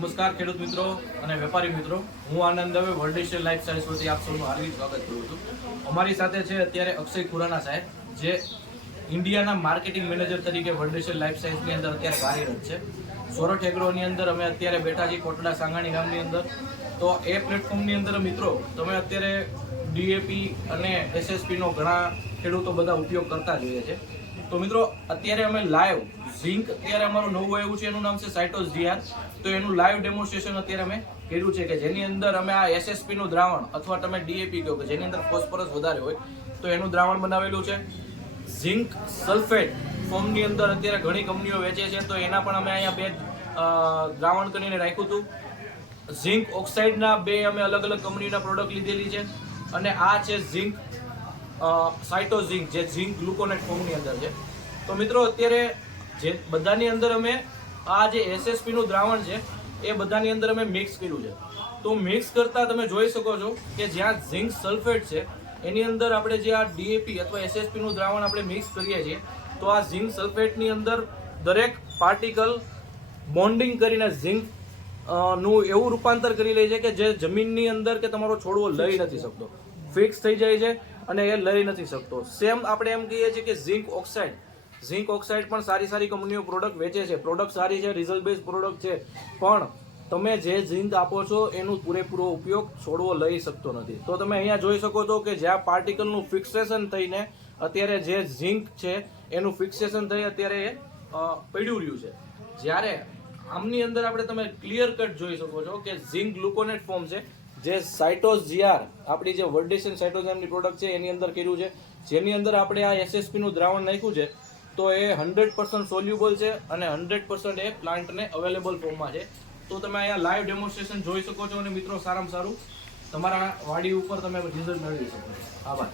નમસ્કાર ખેડૂત મિત્રો અને વેપારી મિત્રો. હું Anand Dave world life science વતી આપ સૌનું હાર્દિક સ્વાગત કરું છું. અમારી સાથે છે અત્યારે અક્ષય ખુરાના સાહેબ, જે ઇન્ડિયાના માર્કેટિંગ મેનેજર તરીકે વર્લ્ડ લાઈફ સાયન્સની અંદર અત્યારે કાર્યરત છે. સોરઠ એગ્રોની અંદર અમે અત્યારે બેઠા છીએ કોટડા સાંગાણી ગામની અંદર. તો એ પ્લેટફોર્મની અંદર મિત્રો, તમે અત્યારે ડીએપી અને એસએસપીનો ઘણા ખેડૂતો બધા ઉપયોગ કરતા જોઈએ છે. તો મિત્રો, અત્યારે અમે લાઈવ ઝિંક અત્યારે અમારું નવું એવું છે, એનું નામ છે સાઇટોસ જીઆર તો એનું લાઈવ ડેમોન્સ્ટ્રેશન અત્યારે અમે કર્યું છે કે જેની અંદર અમે આ એસએસપીનું દ્રાવણ અથવા તમે ડીએપી કહો કે જેની અંદર ફોસ્ફરસ વધારે હોય, તો એનું દ્રાવણ બનાવેલું છે. ઝિંક સલ્ફેટ ફોર્મની અંદર અત્યારે ઘણી કંપનીઓ વેચે છે, તો એના પણ અમે અહીંયા બે દ્રાવણ કરીને રાખ્યું હતું. ઝિંક ઓક્સાઇડના બે અમે અલગ અલગ કંપનીના પ્રોડક્ટ લીધેલી છે. અને આ છે ઝિંક સાઇટોઝિંક જે ઝીંક ગ્લુકોનેટ ફોર્મની અંદર છે. તો મિત્રો, અત્યારે જે બધાની અંદર અમે આ જે એસએસપીનું દ્રાવણ છે, એ બધાની અંદર અમે મિક્સ કર્યું છે. તો મિક્સ કરતાં તમે જોઈ શકો છો કે જ્યાં ઝીંક સલ્ફેટ છે, એની અંદર આપણે જે આ ડીએપી અથવા એસએસપીનું દ્રાવણ આપણે મિક્સ કરીએ છીએ, તો આ ઝીંક સલ્ફેટની અંદર દરેક પાર્ટિકલ બોન્ડિંગ કરીને ઝિંક નું એવું રૂપાંતર કરી લે છે કે જે જમીનની અંદર કે તમારો છોડવો લઈ નથી શકતો. ફિક્સ થઈ જાય છે અને એ લઈ નથી શકતો. સેમ આપણે એમ કહીએ છીએ કે ઝીંક ઓક્સાઇડ ઝિંક ઓક્સાઇડ પણ સારી સારી કંપનીઓ પ્રોડક્ટ વેચે છે. પ્રોડક્ટ સારી છે રિઝલ્ટ બેઝ પ્રોડક્ટ છે. પણ તમે જે ઝીંક આપો છો એનું પૂરેપૂરો ઉપયોગ છોડવો લઈ શકતો નથી. તો તમે અહીંયા જોઈ શકો છો કે જ્યાં પાર્ટિકલનું ફિક્સેશન થઈને અત્યારે જે ઝિંક છે એનું ફિક્સેશન થઈ અત્યારે એ પડ્યું રહ્યું છે. જ્યારે આમની અંદર આપણે તમે ક્લિયર કટ જોઈ શકો છો કે ઝિંક ગ્લુકોનેટ ફોર્મ છે, જે સાઇટોસ જીઆર આપણી જે વર્ડેશન સાઇટોઝામની પ્રોડક્ટ છે, એની અંદર કર્યું છે. જેની અંદર આપણે આ એસએસપીનું દ્રાવણ નાખ્યું છે, તો એ હંડ્રેડ પર્સન્ટ સોલ્યુબલ છે અને હંડ્રેડ પર્સન્ટ એ પ્લાન્ટને અવેલેબલ ફોર્મમાં છે. તો તમે અહીંયા લાઈવ ડેમોન્સ્ટ્રેશન જોઈ શકો છો અને મિત્રો, સારામાં સારું તમારા વાડી ઉપર તમે રિઝલ્ટ મેળવી શકો છો. આભાર.